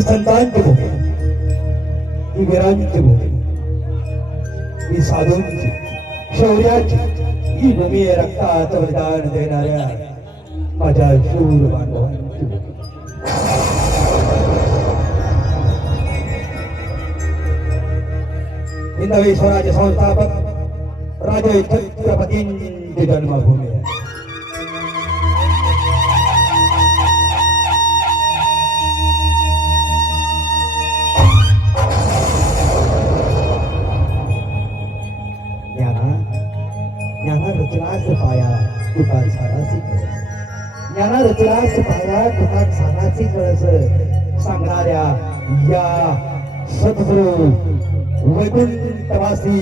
ही संतांची भूमी, ही वीरांची भूमी, ही साधूंची शौर्याची ही भूमी आहे. रक्ताचं बलिदान देणाऱ्या माझ्या शूर बांधवांची भूमी. हिंदवी स्वराज्य संस्थापक राजे छत्रपतींची जन्मभूमी आहे. ज्ञाना रचनाच पाया तुका झाडाची कळस, ज्ञाना रचनाच पाया तुका झाडाची कळस सांगणाऱ्या या सद्गुरु वैकुंठवासी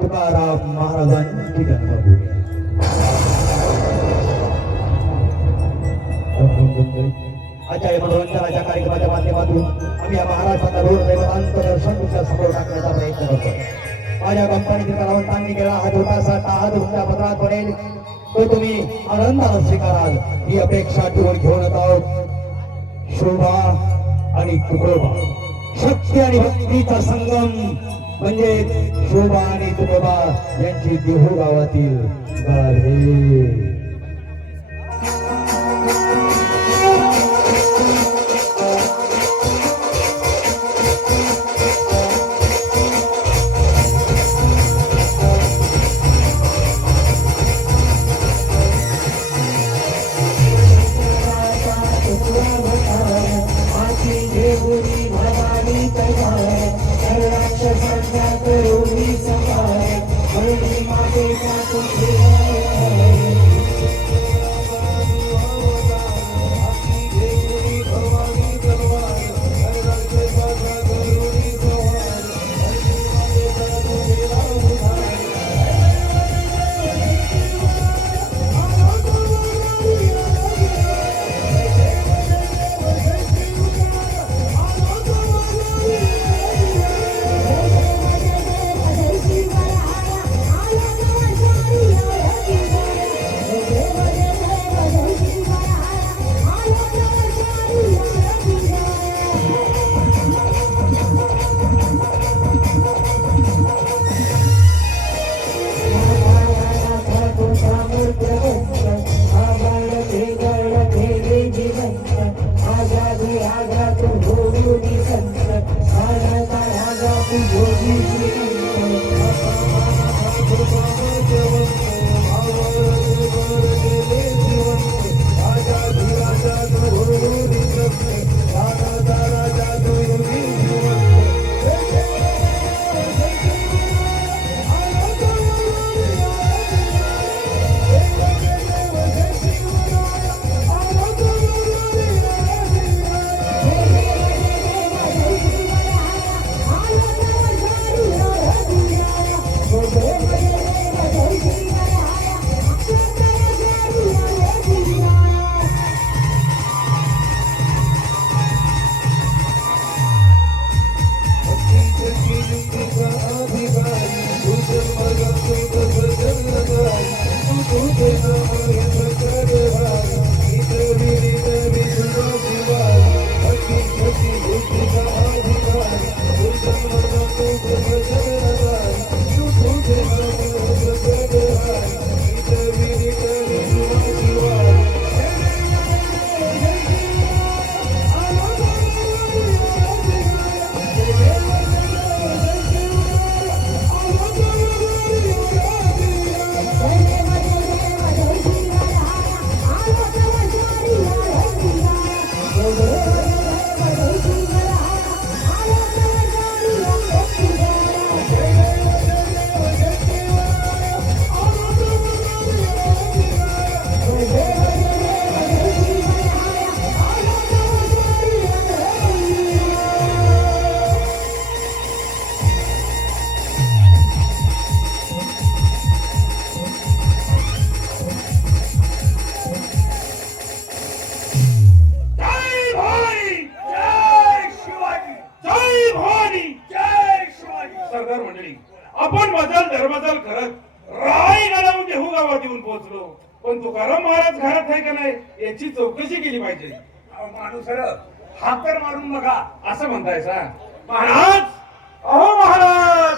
तुकाराम महाराजांची जन्मभूमी. आजच्या मनोरंजनाच्या कार्यक्रमाच्या माध्यमातून आम्ही या महाराष्ट्राचा रोड दैवतांचं दर्शन तुमच्या समोर टाकण्याचा प्रयत्न करतो. माझ्या कंपनीतील कलावंतांनी केला हा छोटासा टाहा तुमच्या पत्रात पडेल तो तुम्ही आनंदाने स्वीकाराल ही अपेक्षा ठेवून घेऊन येत आहोत. शोभा आणि तुकोबा, शक्ती आणि भक्तीचा संगम म्हणजे शोभा आणि तुकोबा यांची देहू गावातील गाढे. पण तुकाराम महाराज घरात आहे का नाही याची चौकशी केली पाहिजे. माणूस हाकर मारून बघा असं म्हणतायसा. महाराज, अहो महाराज,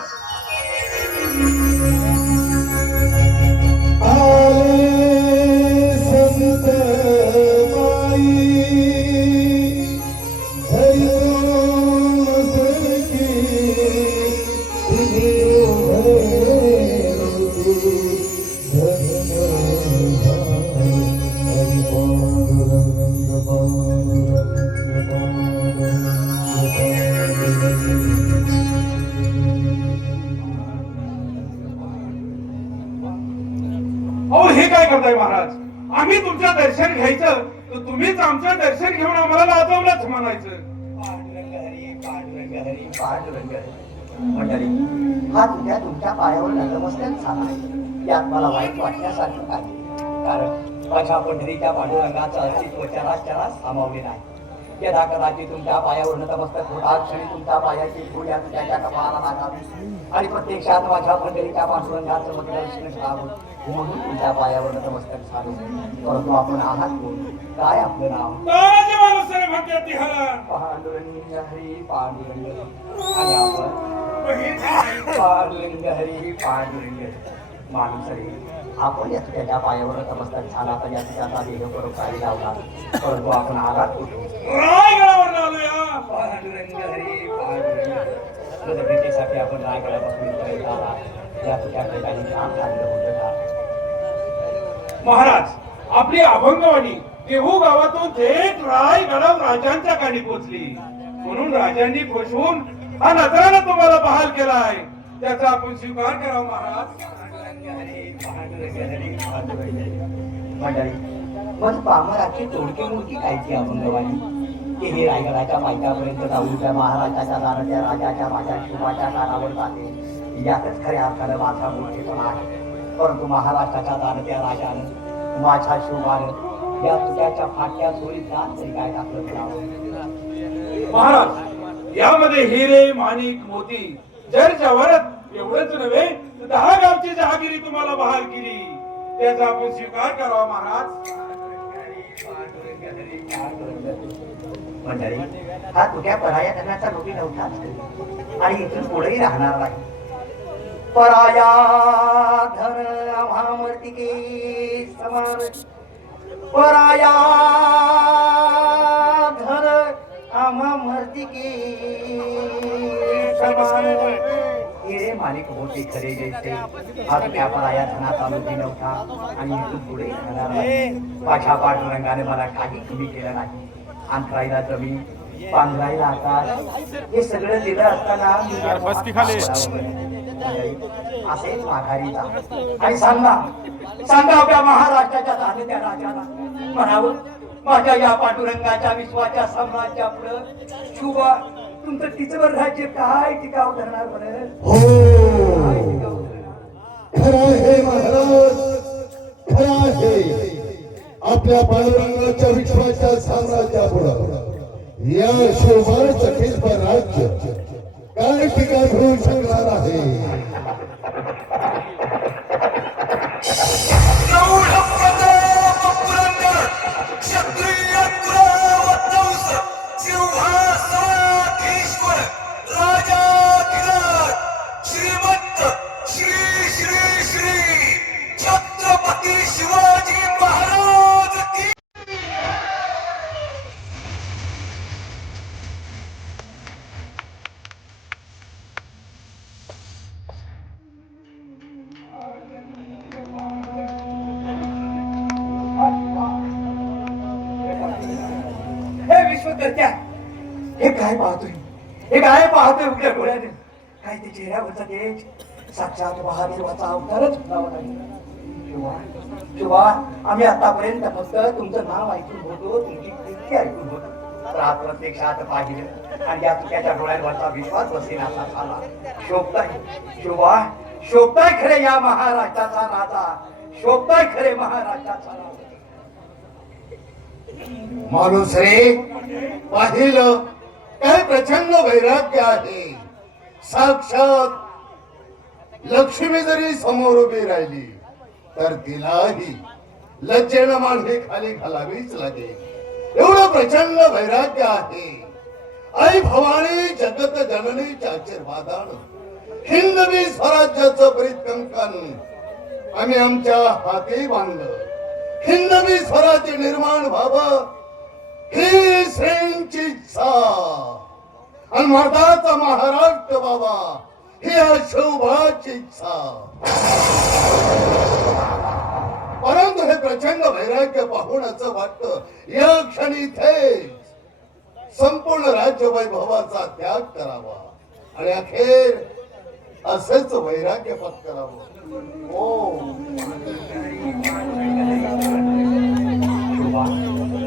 अहो हे काय करताय महाराज? आम्ही तुमचं दर्शन घ्यायचं तर तुम्हीच आमचं दर्शन घेऊन आम्हाला लाजवलंच म्हणायचं. पांडुरंग हरी, पांडुरंग हरी, पांडुरंग हरी. मंडळी, हा तुमच्या पायावर नतमस्तक झाला आहे. यात मला वाईट वाटण्यासारखं काही, कारण माझ्या पंढरीच्या पांडुरंगाचं अस्तित्व चराचरात सामावलेलं आहे. यदा कदाचित तुमच्या पायावर नतमस्तक होता क्षणी तुमच्या पायाची धूळ या तुझ्या कपाळाला लागावी आणि प्रत्यक्षात माझ्या पंढरीच्या पांडुरंगाचं दर्शन घ्यावं म्हणून तुमच्या पायावर नतमस्तक झालो. परंतु आपण आहात कोण? काय आपलं नाव? तानाजी मालुसरे म्हणतात तिहाला. पांडुरंग हरी, पांडुरंग हरी. आणि आपण हे पांडुरंग हरी, पांडुरंग हरी. माणूस हरी, आपण या तुझ्या पायावर नतमस्तक झाला तर या तुझ्या देह परोपकारी लावला, परंतु आपण आलात कुठे? रायगडावर आलोया. पांडुरंग हरी, पांडुरंग हरी. भेटीसाठी आपण रायगडापासून इकडे आला. या तुझ्या ठिकाणी काम चांगलं होतं का? महाराज, आपली अभंगवाणी देहू गावातून थेट रायगडावर राजांच्या कानी पोचली, म्हणून राजांनी खुश होऊन हा नजरानं तुम्हाला बहाल केलाय. त्याचा आपण स्वीकार करावा महाराज. मंडळी, मग पामराची तोडकी मोडकी कायची अभंगवाणी की हे रायगडाच्या पायथ्यापर्यंत जाऊन त्या महाराजाच्या दाराच्या राजाच्या माझ्या शिवाच्या कानावर जाते. यातच खऱ्या अर्थानं माझा मोठेपणा आहे. परंतु महाराष्ट्राच्या दारत्या राजानं माझ्या शिवानं या तुझ्याच्या फाटक्या चोरीत जात तरी काय टाकलं करावं? महाराज, यामध्ये हिरे, माणिक, मोती, जर जवाहरात एवढंच नव्हे तर 10 गावची जहागिरी तुम्हाला बहाल केली. त्याचा आपण स्वीकार करावा महाराज. मंडळी, हा तुझ्या पराया धनाचा लोभी नव्हताच आणि इथून पुढेही राहणार नाही. पराया धन आम्हामर्तिके समान, पराया धन आम्हामर्तिके समान. हिरे माणिक होते खरे जैसे, हा तुझ्या पराया धनाचा लोभी नव्हता आणि इथून पुढे राहणार नाही. माझ्या पांडुरंगाने मला काही कमी केलं नाही. अंतरायला जमीन, पांघरायला आकाश, हे सगळं दिलं असताना मी या असेच माघारी जा आणि सांगा आपल्या महाराष्ट्राच्या धान्य राजाला म्हणावं, माझ्या या पांडुरंगाच्या विश्वाच्या साम्राज्या पुढं शुभा तुमचं तिचं राज्य काय टिकाव धरणार बरं? हो, खरं आहे महाराज, खरं आहे. आपल्या पांडुरंगाच्या विश्वाच्या साम्राज्यापुढं या शोभार चकित राज्य काय टीका होऊ शकणार आहे? हे काय पाहतोय? हे काय पाहतोय उघड्या डोळ्याने? काय ते चेहऱ्यावरचा तेज साक्षात महादेवाचा अवतारच होता. शिवा, आम्ही आतापर्यंत फक्त तुमचं नाव ऐकून होतो, तुमची कीर्ती ऐकून होतो. तर आज प्रत्यक्षात पाहिलं आणि या तुझ्या डोळ्यांवरचा विश्वास बसेनासा झाला. शोभताय शिवा, शोभताय खरे या महाराष्ट्राचा राजा, शोभताय खरे महाराष्ट्राचा राजा. माणूस रे, पाहिलं काय प्रचंड वैराग्य आहे. साक्षात लक्ष्मी जरी समोर उभी राहिली तर तिलाही लज्जेनं मांडी खाली घालावीच लागेल. एवढं प्रचंड वैराग्य आहे. आई भवानी जगत जननीच्या आशीर्वादानं हिंदवी स्वराज्याचं प्रीतकंकण आम्ही आमच्या हाती बांधलं. हिंदवी स्वराज्य निर्माण व्हावं ही श्रेणीची इच्छा आणि मर्दाचा महाराष्ट्र व्हावा ही अशोभाची इच्छा. परंतु हे प्रचंड वैराग्य पाहून असं वाटतं या क्षणी थेट संपूर्ण राज्य वैभवाचा त्याग करावा आणि अखेर असेच वैराग्य पत्करावं. हो,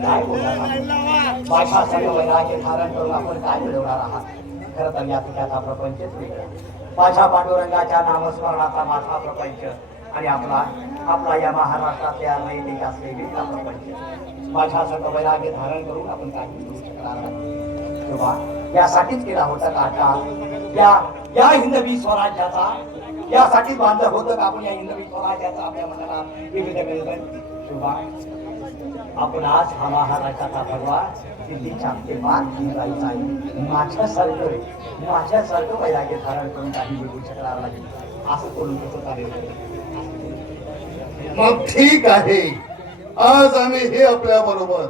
काय बोलणार माझ्या सगळं वैराग्य धारण करून आपण काय मिळवणार आहात. खरं तर या तुझ्याचा प्रपंचच वेगळा. माझ्या पांडुरंगाच्या नामस्मरणाचा माझा प्रपंच आणि आपला या महाराष्ट्रातल्या नैतिक असलेली हा प्रपंच. माझ्या सगळं वैराग्य धारण करून आपण काही मिळवू शकणार नाही किंवा यासाठीच केला होता काटा या हिंदवी स्वराज्याचा यासाठीच बांधलं होतं का आपण या हिंदवी स्वराज्याचा आपल्या मनाला विविध गणगण किंवा आपण आज हा महाराष्ट्राचा भगवा दिल्लीच्या पार जायचा आहे. माझ्यासारखं वैराग्य धारण करून काही मिळवू शकणार नाही असं करून कसं चालेल. मग ठीक आहे. आज आम्ही हे आपल्या बरोबर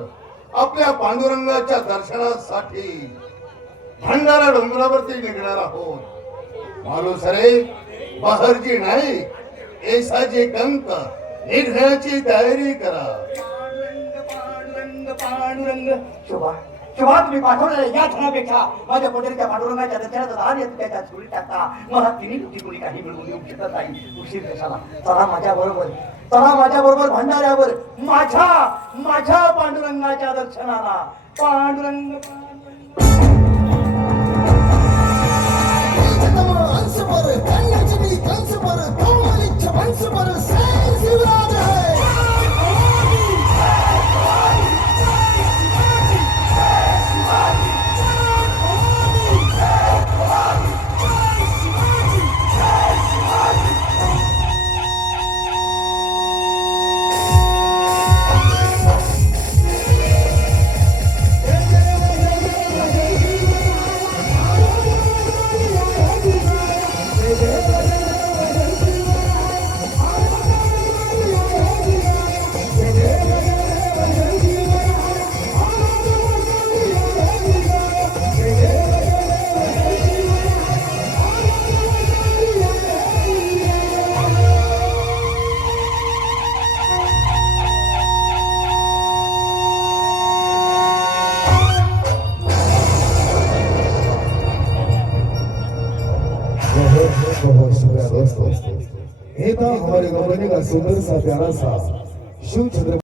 आपल्या पांडुरंगाच्या दर्शनासाठी भंडारा डोंगरावरती निघणार आहोत. मालुसरे, बहरजी नाईक, येसाजी कंक निघण्याची तयारी करा. पांडुरंग शुभा तुम्ही पाठवलेल्या या धनापेक्षा माझ्या पोटेच्या पांडुरंगाच्या दर्शनाचा दान येतो त्याच्या चुली टाकता मला तिन्ही तुझी कुणी काही मिळवून येऊ शकत नाही. उशीर कशाला. चला माझ्या बरोबर भंडाऱ्यावर माझ्या पांडुरंगाच्या दर्शनाला. पांडुरंग ये था हमारे गवर्नर का सुंदर सा प्यारा सा शिव चंद्र